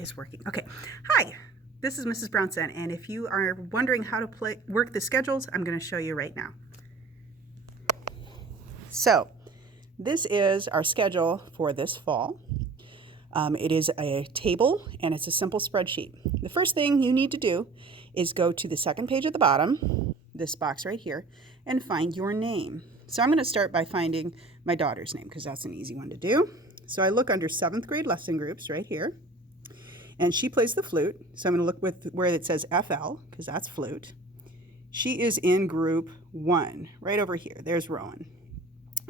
is working. Okay. Hi, this is Mrs. Brownson, and if you are wondering how to work the schedules, I'm going to show you right now. So, this is our schedule for this fall. It is a table, and it's a simple spreadsheet. The first thing you need to do is go to the second page at the bottom, this box right here, and find your name. So I'm going to start by finding my daughter's name because that's an easy one to do. So I look under 7th grade lesson groups right here, and she plays the flute. So I'm going to look with where it says FL because that's flute. She is in group 1 right over here. There's Rowan.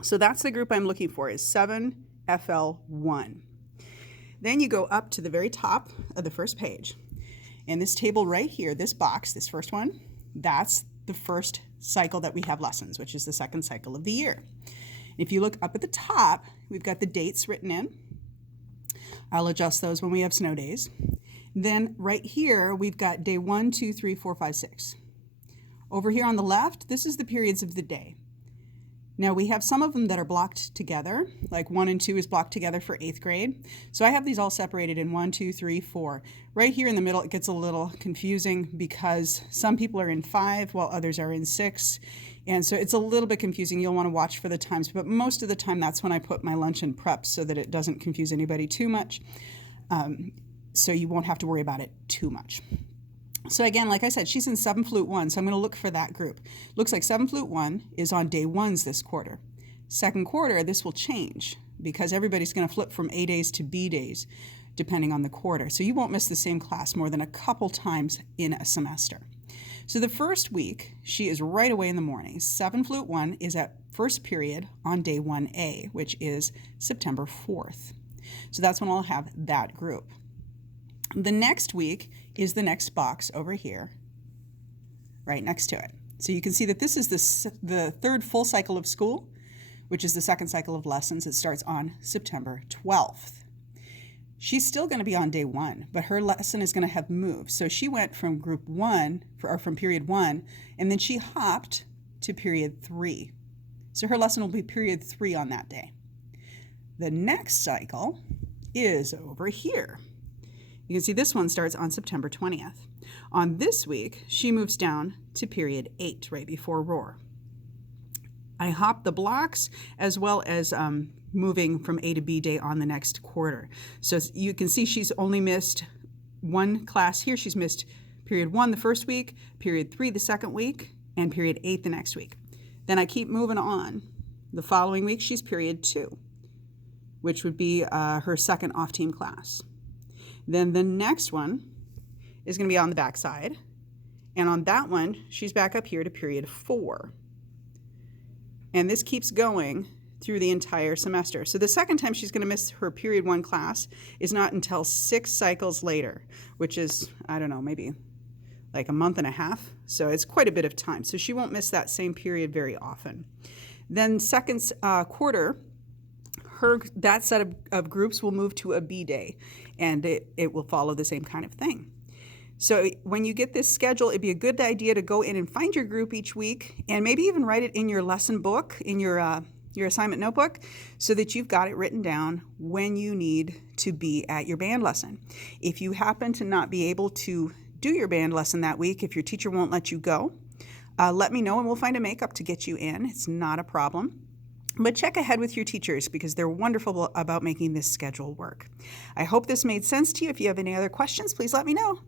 So that's the group I'm looking for is 7FL1. Then you go up to the very top of the first page. And this table right here, this box, this first one, that's the first cycle that we have lessons, which is the second cycle of the year. If you look up at the top, we've got the dates written in. I'll adjust those when we have snow days. Then right here, we've got day 1, 2, 3, 4, 5, 6. Over here on the left, this is the periods of the day. Now we have some of them that are blocked together, like 1 and 2 is blocked together for 8th grade. So I have these all separated in 1, 2, 3, 4. Right here in the middle, it gets a little confusing because some people are in 5 while others are in 6. And so it's a little bit confusing. You'll want to watch for the times, but most of the time that's when I put my lunch and prep so that it doesn't confuse anybody too much. So you won't have to worry about it too much. So again, like I said, she's in 7 Flute 1, so I'm going to look for that group. Looks like 7 Flute 1 is on day 1s this quarter. Second quarter, this will change because everybody's going to flip from A days to B days depending on the quarter. So you won't miss the same class more than a couple times in a semester. So the first week, she is right away in the morning. 7 Flute 1 is at first period on day 1A, which is September 4th. So that's when I'll have that group. The next week is the next box over here, right next to it. So you can see that this is the third full cycle of school, which is the second cycle of lessons. It starts on September 12th. She's still going to be on day 1, but her lesson is going to have moved. So she went from group 1, or from period 1, and then she hopped to period 3. So her lesson will be period 3 on that day. The next cycle is over here. You can see this one starts on September 20th. On this week, she moves down to period 8, right before roar. I hop the blocks as well as moving from A to B day on the next quarter. So you can see she's only missed one class here. She's missed period 1 the first week, period 3 the second week, and period 8 the next week. Then I keep moving on. The following week, she's period 2, which would be her second off-team class. Then the next one is going to be on the back side. And on that one, she's back up here to period 4. And this keeps going through the entire semester. So the second time she's going to miss her period 1 class is not until 6 cycles later, which is, I don't know, maybe like a month and a half. So it's quite a bit of time. So she won't miss that same period very often. Then second quarter, that set of groups will move to a B day, and it will follow the same kind of thing. So when you get this schedule, it'd be a good idea to go in and find your group each week and maybe even write it in your lesson book, in your assignment notebook, so that you've got it written down when you need to be at your band lesson. If you happen to not be able to do your band lesson that week, if your teacher won't let you go, let me know and we'll find a makeup to get you in. It's not a problem. But check ahead with your teachers because they're wonderful about making this schedule work. I hope this made sense to you. If you have any other questions, please let me know.